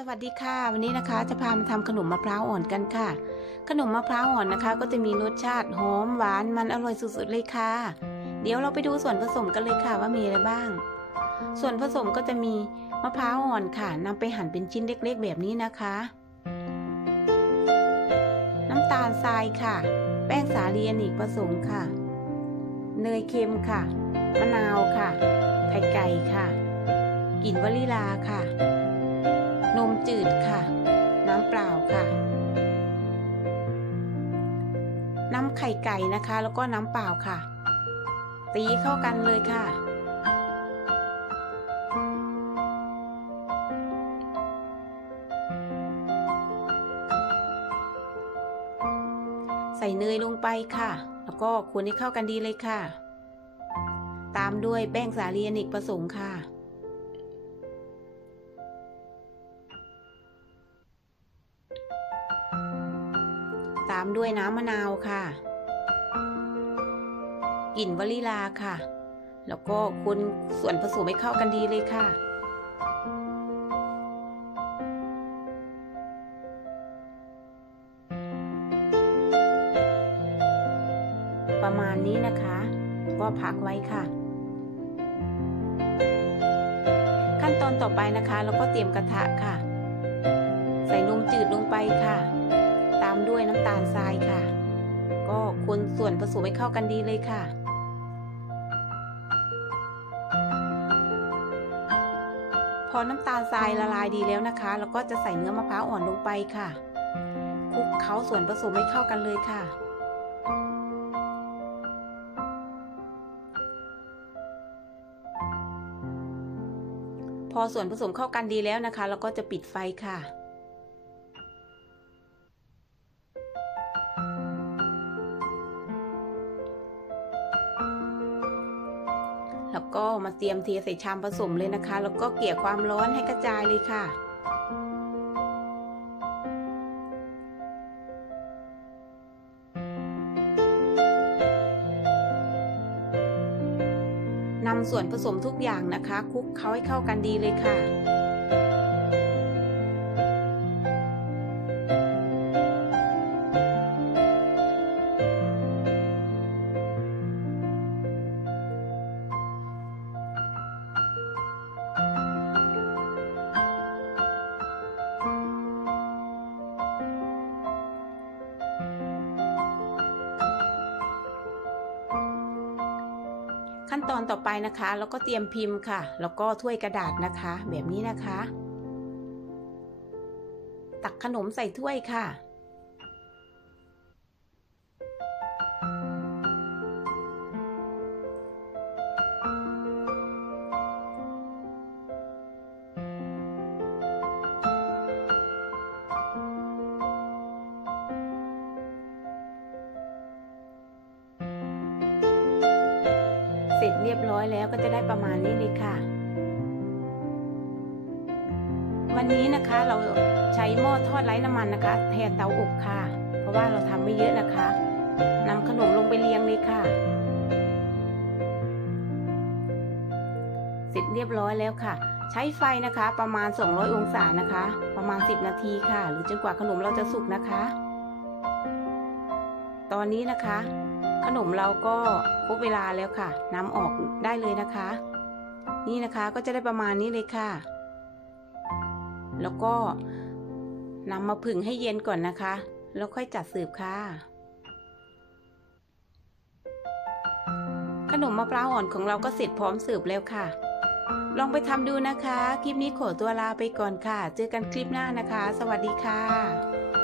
สวัสดีค่ะ วันนี้นะคะจะพามาทำขนมมะพร้าวอ่อนกันค่ะ ขนมมะพร้าวอ่อนนะคะ ก็จะมีรสชาติหอมหวานมันอร่อยสุดๆเลยค่ะ เดี๋ยวเราไปดูส่วนผสมกันเลยค่ะว่ามีอะไรบ้าง ส่วนผสมก็จะมีมะพร้าวอ่อนค่ะนำไปหั่นเป็นชิ้นเล็กๆ แบบนี้นะคะ น้ำตาลทรายค่ะ แป้งสาลีอเนกประสงค์ค่ะ เนยเค็มค่ะ มะนาวค่ะ ไข่ไก่ค่ะกลิ่นวานิลาค่ะ นมจืดค่ะ น้ำเปล่าค่ะ น้ำไข่ไก่นะคะ แล้วก็น้ำเปล่าค่ะ ตีเข้ากันเลยค่ะ ใส่เนยลงไปค่ะ แล้วก็คนให้เข้ากันดีเลยค่ะ ตามด้วยแป้งสาลีอเนกประสงค์ค่ะามด้วยน้ำมะนาวค่ะ กลิ่นวานิลาค่ะ แล้วก็คนส่วนผสมให้เข้ากันดีเลยค่ะ ประมาณนี้นะคะ ก็พักไว้ค่ะ ขั้นตอนต่อไปนะคะ เราก็เตรียมกระทะค่ะ ใส่นมจืดลงไปค่ะ ตามด้วยน้ำตาลทรายค่ะ ก็คนส่วนผสมให้เข้ากันดีเลยค่ะ พอน้ำตาลทรายละลายดีแล้วนะคะ เราก็จะใส่เนื้อมะพร้าวอ่อนลงไปค่ะคลุกเคล้าส่วนผสมให้เข้ากันเลยค่ะพอส่วนผสมเข้ากันดีแล้วนะคะ เราก็จะปิดไฟค่ะ แล้วก็มาเตรียมเทใส่ชามผสมเลยนะคะ แล้วก็เกลี่ยความร้อนให้กระจายเลยค่ะนำส่วนผสมทุกอย่างนะคะคลุกเขาให้เข้ากันดีเลยค่ะ ขั้นตอนต่อไปนะคะ แล้วก็เตรียมพิมพ์ค่ะ แล้วก็ถ้วยกระดาษนะคะ แบบนี้นะคะ ตักขนมใส่ถ้วยค่ะ เสร็จเรียบร้อยแล้วก็จะได้ประมาณนี้เลยค่ะ วันนี้นะคะเราใช้หม้อทอดไร้น้ำมันนะคะ แทนเตาอบค่ะ เพราะว่าเราทำไม่เยอะนะคะนำขนมลงไปเรียงเลยค่ะ เสร็จเรียบร้อยแล้วค่ะ ใช้ไฟนะคะประมาณ 200 องศานะคะ ประมาณ 10 นาทีค่ะ หรือจนกว่าขนมเราจะสุกนะคะ ตอนนี้นะคะ ขนมเราก็ครบเวลาแล้วค่ะนำออกได้เลยนะคะ นี่นะคะก็จะได้ประมาณนี้เลยค่ะ แล้วก็นำมาผึ่งให้เย็นก่อนนะคะ แล้วค่อยจัดเสิร์ฟค่ะ ขนมมะพร้าวอ่อนของเราก็เสร็จพร้อมเสิร์ฟแล้วค่ะ ลองไปทำดูนะคะ คลิปนี้ขอตัวลาไปก่อนค่ะ เจอกันคลิปหน้านะคะ สวัสดีค่ะ